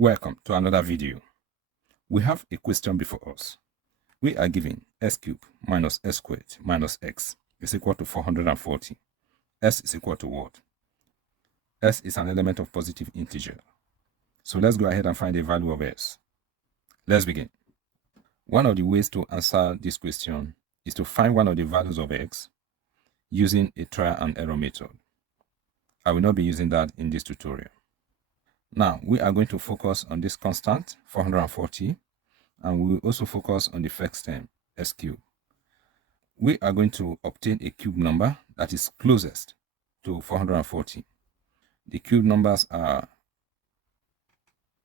Welcome to another video. We have a question before us. We are given s cubed minus s squared minus x is equal to 440. S is equal to what? S is an element of positive integer. So let's go ahead and find the value of s. Let's begin. One of the ways to answer this question is to find one of the values of x using a trial and error method. I will not be using that in this tutorial. Now, we are going to focus on this constant, 440, and we will also focus on the first term, s cubed. We are going to obtain a cube number that is closest to 440. The cube numbers are,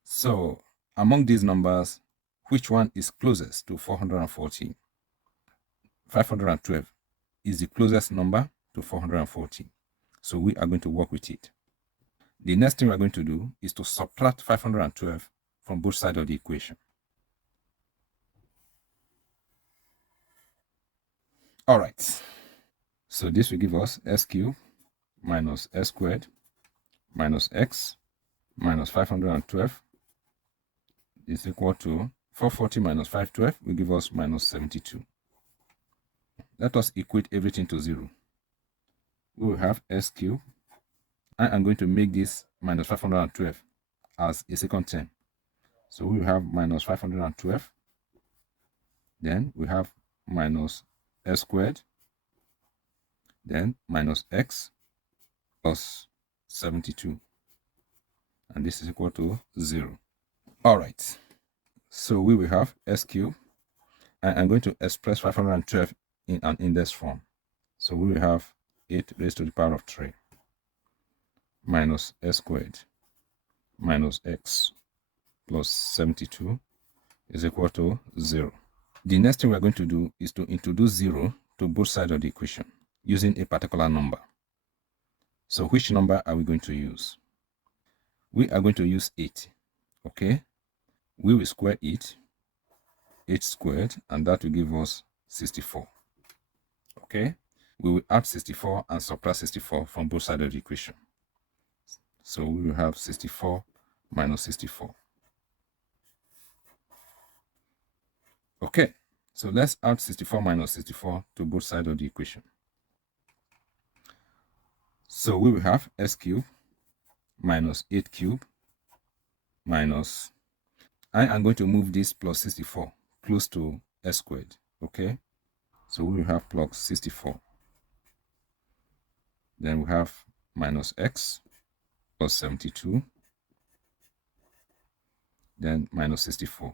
so among these numbers, which one is closest to 440? 512 is the closest number to 440. So we are going to work with it. The next thing we're going to do is to subtract 512 from both sides of the equation. All right. So this will give us s cubed minus s squared minus x minus 512 is equal to 440 minus 512 will give us minus 72. Let us equate everything to 0. We will have s cubed. I am going to make this minus 512 as a second term. So we will have minus 512. Then we have minus s squared. Then minus x plus 72. And this is equal to 0. All right. So we will have s cubed. And I'm going to express 512 in an index form. So we will have 8 raised to the power of 3 minus s squared minus x plus 72 is equal to 0. The next thing we're going to do is to introduce 0 to both sides of the equation using a particular number. So which number are we going to use? We are going to use 8. Okay? We will square it, 8 squared, and that will give us 64. Okay? We will add 64 and subtract 64 from both sides of the equation. So we will have 64 minus 64. Okay, so let's add 64 minus 64 to both sides of the equation. So we will have s cubed minus 8 cubed minus, I am going to move this plus 64 close to s squared. Okay, so we will have plus 64. Then we have minus x plus 72. Then minus 64.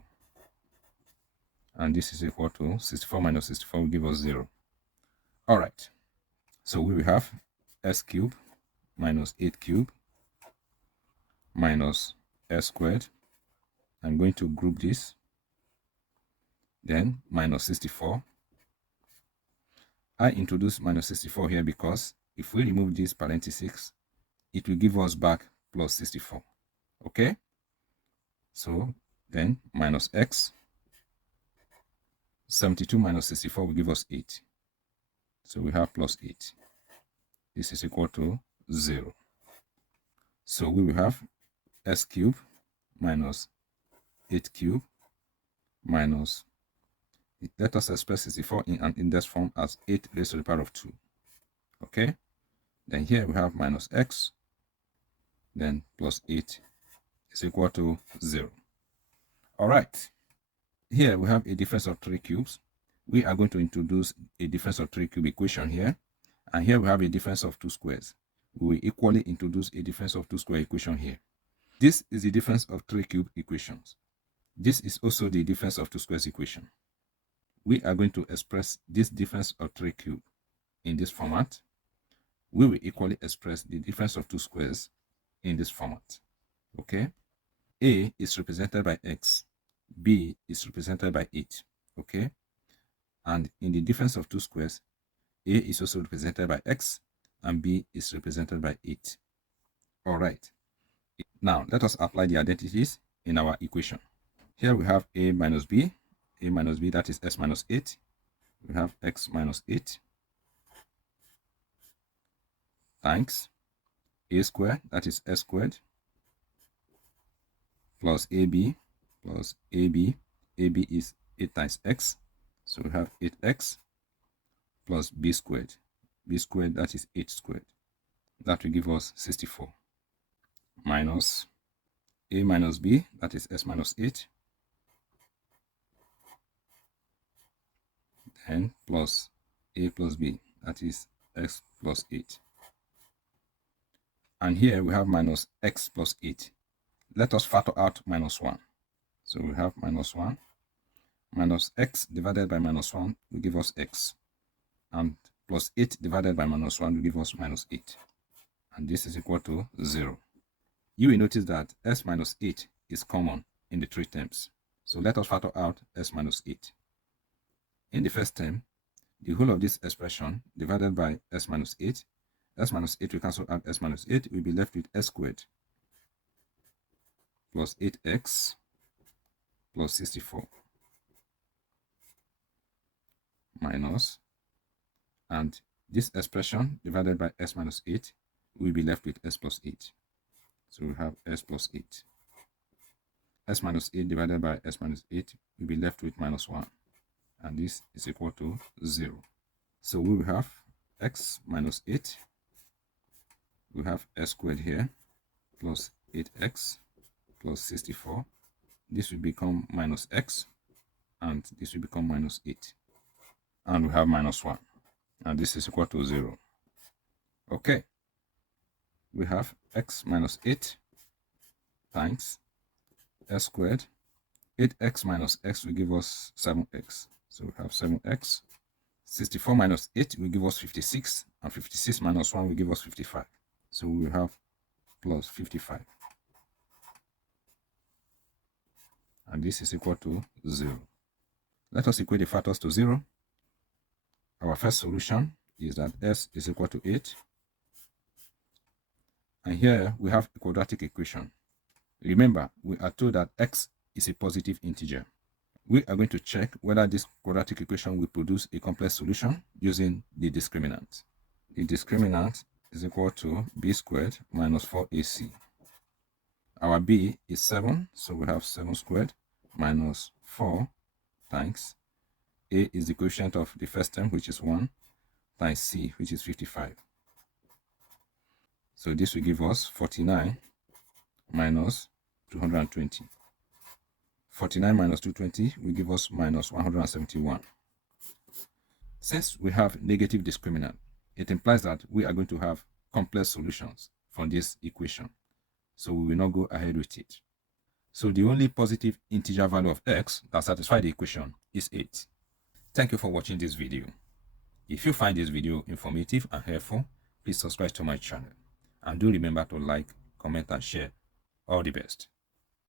And this is equal to 64 minus 64 will give us 0. All right. So we will have s cubed minus 8 cubed minus s squared. I'm going to group this. Then minus 64. I introduce minus 64 here because if we remove this parenthesis, it will give us back plus 64. Okay? So then minus x, 72 minus 64 will give us 8. So we have plus 8. This is equal to 0. So we will have s cubed minus 8 cubed minus, let us express 64 in an index form as 8 raised to the power of 2. Okay? Then here we have minus x, then plus 8 is equal to 0. All right. Here we have a difference of 3 cubes. We are going to introduce a difference of 3 cube equation here. And here we have a difference of 2 squares. We will equally introduce a difference of 2 square equation here. This is the difference of 3 cube equations. This is also the difference of 2 squares equation. We are going to express this difference of 3 cube in this format. We will equally express the difference of 2 squares in this format. Okay? A is represented by x. B is represented by 8. Okay? And in the difference of 2 squares, A is also represented by x and B is represented by 8. All right. Now, let us apply the identities in our equation. Here we have a minus b, that is s minus 8. We have x minus 8 times a squared, that is s squared, plus AB plus AB. AB is 8 times x. So we have 8x plus b squared. B squared, that is 8 squared. That will give us 64. Minus a minus b, that is s minus 8. Then plus a plus b, that is x plus 8. And here we have minus x plus 8. Let us factor out minus 1. So we have minus 1. Minus x divided by minus 1 will give us x. And plus 8 divided by minus 1 will give us minus 8. And this is equal to 0. You will notice that s minus 8 is common in the three terms. So let us factor out s minus 8. In the first term, the whole of this expression divided by s minus 8. S minus 8 will cancel out s minus 8. We'll be left with s squared plus 8x plus 64 minus, and this expression divided by s minus 8 will be left with s plus 8. So we have s plus 8. S minus 8 divided by s minus 8 will be left with minus 1. And this is equal to 0. So we will have x minus 8. We have s squared here plus 8x plus 64. This will become minus x, and this will become minus 8. And we have minus 1. And this is equal to 0. Okay. We have x minus 8 times s squared. 8x minus x will give us 7x. So we have 7x. 64 minus 8 will give us 56. And 56 minus 1 will give us 55. So we will have plus 55. And this is equal to 0. Let us equate the factors to 0. Our first solution is that s is equal to 8. And here we have a quadratic equation. Remember, we are told that x is a positive integer. We are going to check whether this quadratic equation will produce a complex solution using the discriminant. The discriminant is equal to b squared minus 4ac. Our b is 7, so we have 7 squared minus 4 times a is the coefficient of the first term, which is 1, times c, which is 55. So this will give us 49 minus 220. 49 minus 220 will give us minus 171. Since we have negative discriminant, it implies that we are going to have complex solutions from this equation. So we will not go ahead with it. So the only positive integer value of x that satisfies the equation is 8. Thank you for watching this video. If you find this video informative and helpful, please subscribe to my channel. And do remember to like, comment, and share. All the best.